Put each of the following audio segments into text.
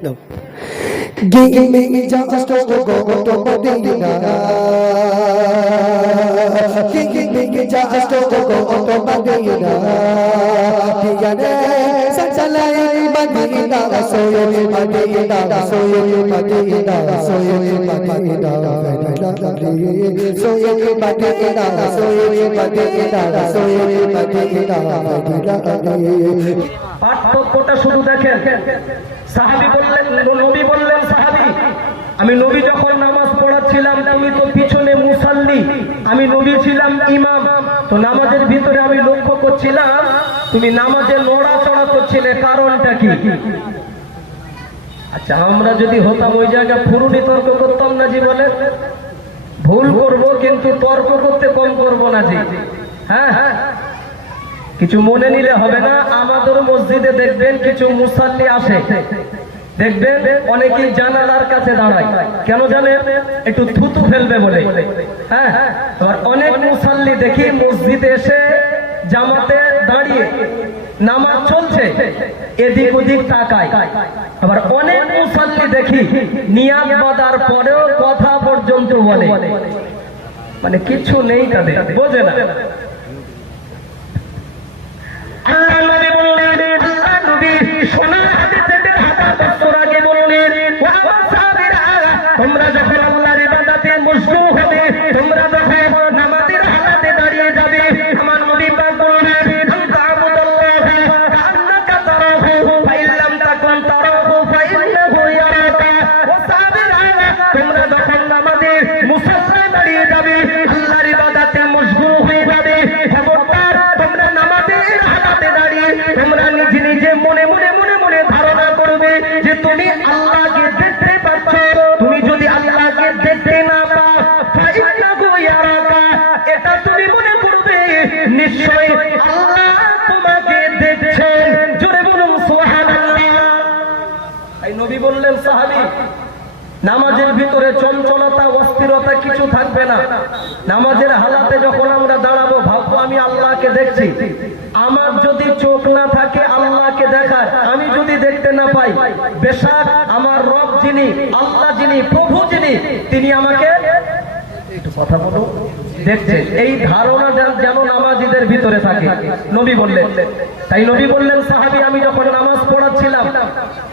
No. Give me just to go to Medina. Give me just to go to Medina. Diyane sasalai Medina soyo Medina soyo Medina soyo Medina soyo Medina soyo Medina soyo Medina পার্থক্যটা শুধু দেখেন সাহাবি বললেন, নবী বললেন, সাহাবি, আমি নবী যখন নামাজ পড়াচ্ছিলাম তুমি তো পিছনে মুসাল্লি, আমি নবী ছিলাম ইমাম। তো নামাজের ভিতরে আমি লক্ষ্য করছিলাম, তুমি নামাজে নড়াচড়া করছিলে, কারণটা কি? আচ্ছা আমরা যদি হতাম, ওই জায়গায় ফুরুনি তর্ক করতাম না জি বলে ভুল করব, কিন্তু তর্ক করতে কম করব না জি। হ্যাঁ হ্যাঁ? কিছু মনে নিলে হবে না, আমাদের মসজিদে দেখবেন কিছু মুসাল্লি আসে। দেখবেন অনেকেই জানালার কাছে দাঁড়ায়। কেন জানে একটু থুতু ফেলবে বলে। হ্যাঁ? অনেক মুসাল্লি দেখি মসজিদে এসে জামাতে দাঁড়িয়ে নামাজ চলছে, এদিক ওদিক তাকায়। আবার অনেক মুসাল্লি দেখি নিয়াজ বাঁধার পরেও কথা পর্যন্ত বলে। মানে কিছু নেই তাদের, বোঝে না আল্লাহ নবী বললেন আল্লাহ নবী সোনার হাদিসে হাজার বছর আগে বললেন ও আমার সাহাবীরা তোমরা নামাজের ভিতরে চঞ্চলতা, অস্থিরতা কিছু থাকবে না। নামাজের হালাতে যখন আমরা দাঁড়াবো, ভাববো, আমি আল্লাহকে দেখছি। আমার যদি চোখ না থাকে, আল্লাহকে দেখায় আমি যদি দেখতে না পাই, বেশাক আমার রব যিনি, আল্লাহ যিনি, প্রভু যিনি, তিনি আমাকে একটু কথা বলো। দেখছেন এই ধারণা যেন- নামাজিদের ভিতরে থাকে। নবী বললেন তাই নবী বললেন সাহাবী আমি যখন নামাজ পড়াচ্ছিলাম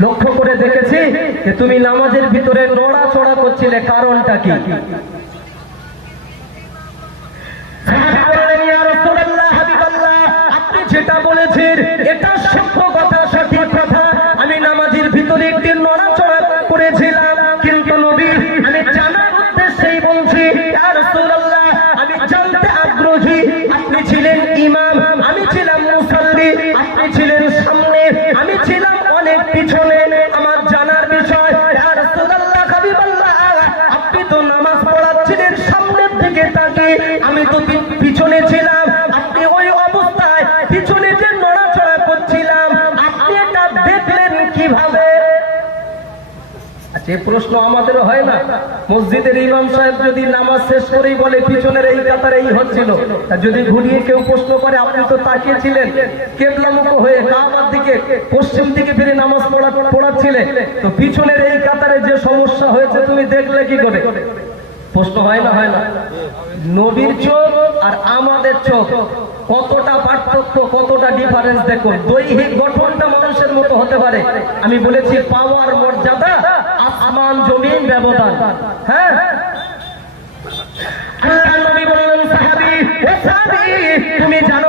লক্ষ্য করে দেখেছি যে তুমি নামাজের ভিতরে নড়াচড়া করছিলে কারণটা কি? সাহাবী বললেন, "ইয়া আপনি যেটা বলেছেন এটা সঠিক কথা। এই প্রশ্ন আমাদের হয় না। মসজিদের ইমাম সাহেব যদি নামাজ শেষ করেই বলে, পিছনের এই কাতার এই হচ্ছিল। যদি ঘুরিয়ে কেউ প্রশ্ন করে, আপনি তো তাকিয়েছিলেন। কেবলামুখ হয়ে কাবার দিকে, পশ্চিম দিকে ফিরে নামাজ পড়া পড়াচ্ছিলেন তো পিছনের এই কাতারে যে সমস্যা হয়েছে, তুমি দেখলে কি করে? প্রশ্ন হয় না হয় না। নবীর চোখ আর আমাদের চোখ, কতটা পার্থক্য, কতটা ডিফারেন্স দেখো দৈহিক গঠনটা মানুষের মতো হতে পারে। আমি বলেছি পাওয়ার মর্যাদা আসমান জমিন ব্যবধান। হ্যাঁ? তুমি জানো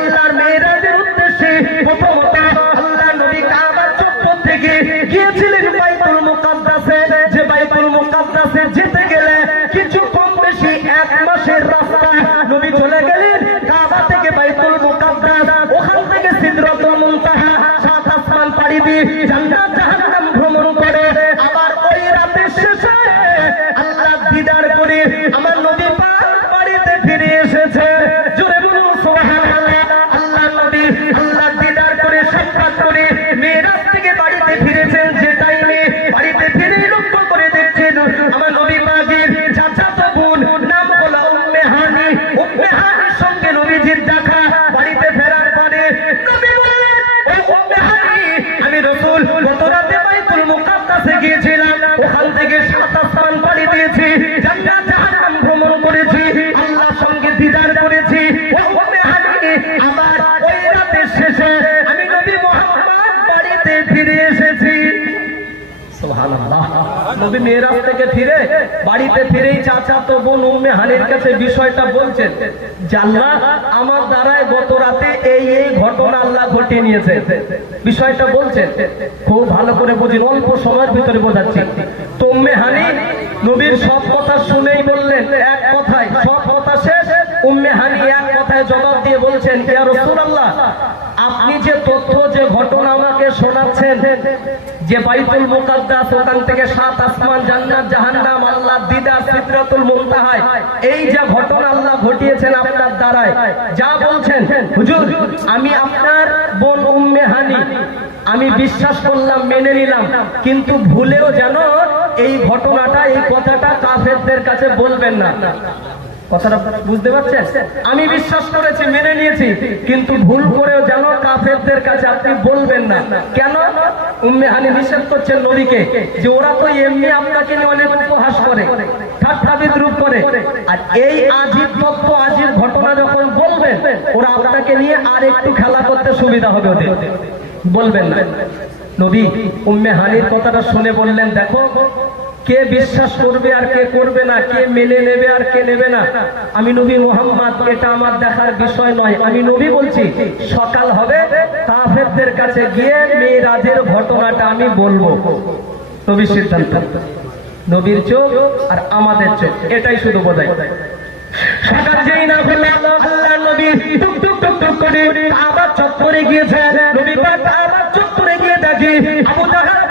মেরাজ থেকে ফিরে, বাড়িতে ফিরেই চাচা তো বোন উম্মে হানির কাছে বিষয়টা বলছেন যে আমার দ্বারায় গত রাতে এই এই ঘটনা আল্লাহ ঘটিয়ে নিয়েছে। বিষয়টা বলছেন, খুব ভালো করে বুঝিন অল্প সময়ের ভিতরে বোঝাচ্ছি। তো হানি নবীর সব কথা শুনেই বললেন, এক কথায়, সব কথা শেষ। উম্মে হানি এক কথায় জবাব দিয়ে বলছেন, ইয়া রাসূলুল্লাহ আপনি যে তথ্য, যে ঘটনা আমাকে শোনাচ্ছেন, যে বাইতুল মুকাদ্দাস, ওখান থেকে সাত আসমান, জান্নাত, জাহান্নাম, আল্লাহ দিদার সিদরাতুল মুনতাহায়, এই যে ঘটনা আল্লাহ ঘটিয়েছেন আপনার দ্বারায়, যা বলছেন, হুজুর, আমি আপনার বোন উম্মে হানি, আমি বিশ্বাস করলাম, মেনে নিলাম, কিন্তু ভুলেও যেন এই ঘটনাটা, এই কথাটা কাফেরদের কাছে বলবেন না। কথাটা বুঝতে পারছেন? আমি বিশ্বাস করেছি, মেনে নিয়েছি, কিন্তু ভুল করেও যেন কাফেরদের কাছে আপনি বলবেন না। কেন? উম্মে হানি নিষেধ করছেন নবীকে, যে ওরা তো এমনি আপনাকে নিয়ে অনেক উপহাস করে এই ঘটনা যখন বলবেন, ওরা নিয়ে আর একটু খেলা করতে সুবিধা হবে ওদের। বলবেন উম্মে হানির কথাটা শুনে বললেন, দেখো কে বিশ্বাস করবে আর কে করবে না, কে মেনে নেবে আর কে নেবে না? আমি নবী মোহাম্মদ, এটা আমার দেখার বিষয় নয়। আমি নবী বলছি, সকাল হবে, কাফেরদের কাছে গিয়ে মেয়েরাজের ঘটনাটা আমি বলব। নবীর সিদ্ধান্ত। নবীর চোখ আর আমাদের চোখ, এটাই শুধু বোঝাই সকাল যেই না হলো আল্লাহ নবী টুক করে আবার নবী গিয়ে দেখি আবু জাহাল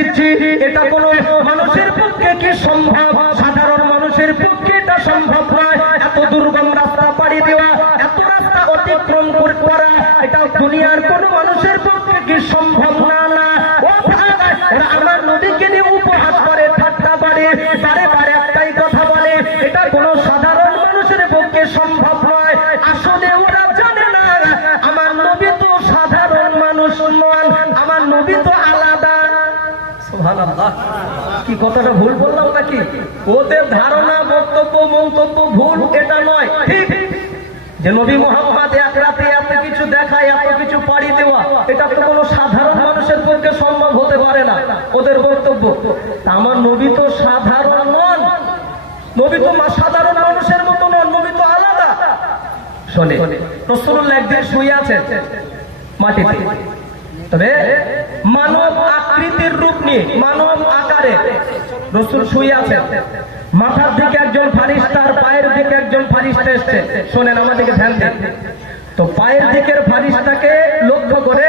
দিচ্ছি, এটা কোনো মানুষের পক্ষে কি সম্ভব? সাধারণ মানুষের পক্ষে এটা সম্ভব নয়। এত দুর্গম রাস্তা পাড়ি দেওয়া, এত রাস্তা অতিক্রম করে, এটা দুনিয়ার কোনো মানুষের পক্ষে কি সম্ভব কি কথাটা ভুল বললাম নাকি? ওদের ধারণা, বক্তব্য, মন্তব্য ভুল, এটা নয়। ঠিক। যে নবী মোহাম্মদ এক রাতে এত কিছু দেখায়, এত কিছু পাড়ি দেওয়া, এটা তো কোনো সাধারণ মানুষের পক্ষে সম্ভব হতে পারে না, ওদের বক্তব্য। আমার নবী তো সাধারণ নন। নবী তো সাধারণ মানুষের মতো নন, নবী তো আলাদা। শোনে রসুল্লাহ একদিন শুয়ে আছেন মাটিতে। তবে মানব আকৃতির রূপ নিয়ে রসুল শুয়ে আছেন। মাথার দিকে একজন ফারিস্তা আর পায়ের দিকে একজন ফারিস্তা এসছে। শোনেন, আমার দিকে ধ্যান দেন। তো পায়ের দিকের ফারিস্তাকে লক্ষ্য করে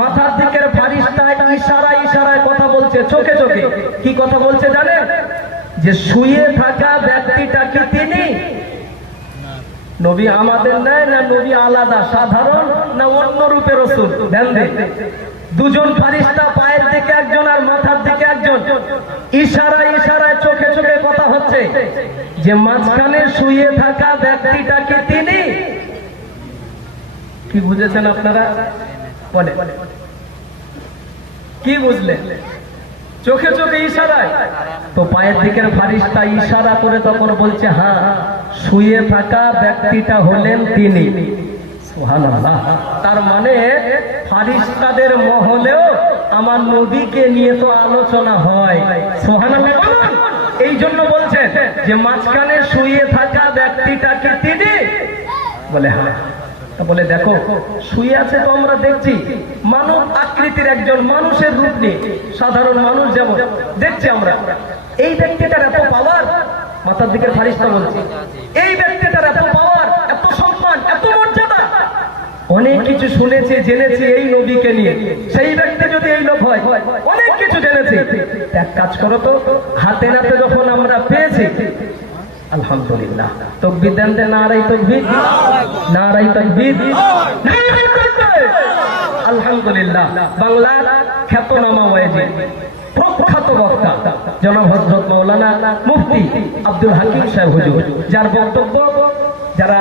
মাথার দিকের ফারিস্তা ইশারা ইশারায় কথা বলছে, চোখে চোখে। কি কথা বলছে জানেন? যে শুয়ে থাকা ব্যক্তিটা কি তিনি? নবী আমাদের নেয় না নবী আলাদা, সাধারণ না অন্য রূপে রসুল? ধ্যান দিন। দুজন ফারিস্তা পায়ের দিকে একজন আর মাথার দিকে একজন। ইশারা ইশারায় চোখে চোখে কথা হচ্ছে। যে মাঝখানে শুয়ে থাকা ব্যক্তিটাকে তিনি? কি বুঝেছেন আপনারা? বলে কি বুঝলেন? চোখে চোখে ইশারায়। তো পায়ের দিকের ফারিস্তা ইশারা করে তখন বলছে হ্যাঁ শুয়ে থাকা ব্যক্তিটা হলেন তিনি। তার মানে ফারিস্তাদের মহলেও আমার নবীকে নিয়ে তো আলোচনা হয়। সুবহানাল্লাহ এই জন্য বলছেন যে মাঝখানে শুয়ে থাকা ব্যক্তিটাকে তিনি বলে হ্যাঁ। বলে, দেখো, শুয়ে আছে তো আমরা দেখছি। মানব আকৃতির একজন মানুষের রূপ নিয়ে, সাধারণ মানুষ যেমন, দেখছি আমরা। এই ব্যক্তিটার এত পাওয়ার মাথার দিকে ফারিস্তা বলছে। এই ব্যক্তিটার এত পাওয়ার এত সম্মান এত মর্যাদা অনেক কিছু শুনেছি, জেনেছি এই নবীকে নিয়ে সেই ব্যক্তি যদি এই লোক হয়, অনেক কিছু জেনেছি এক কাজ করো তো, হাতে নাতে যখন আমরা পেয়েছি, আলহামদুলিল্লাহ, তকবির দেন দেন নারাই তকবির নারাই তকবির। আলহামদুলিল্লাহ, বাংলার খ্যাতনামা ওয়াইজি প্রখ্যাত বক্তা, জনাব হযরত মাওলানা মুফতি আব্দুল হাকিম সাহেব হুজুর, যার বক্তব্য যারা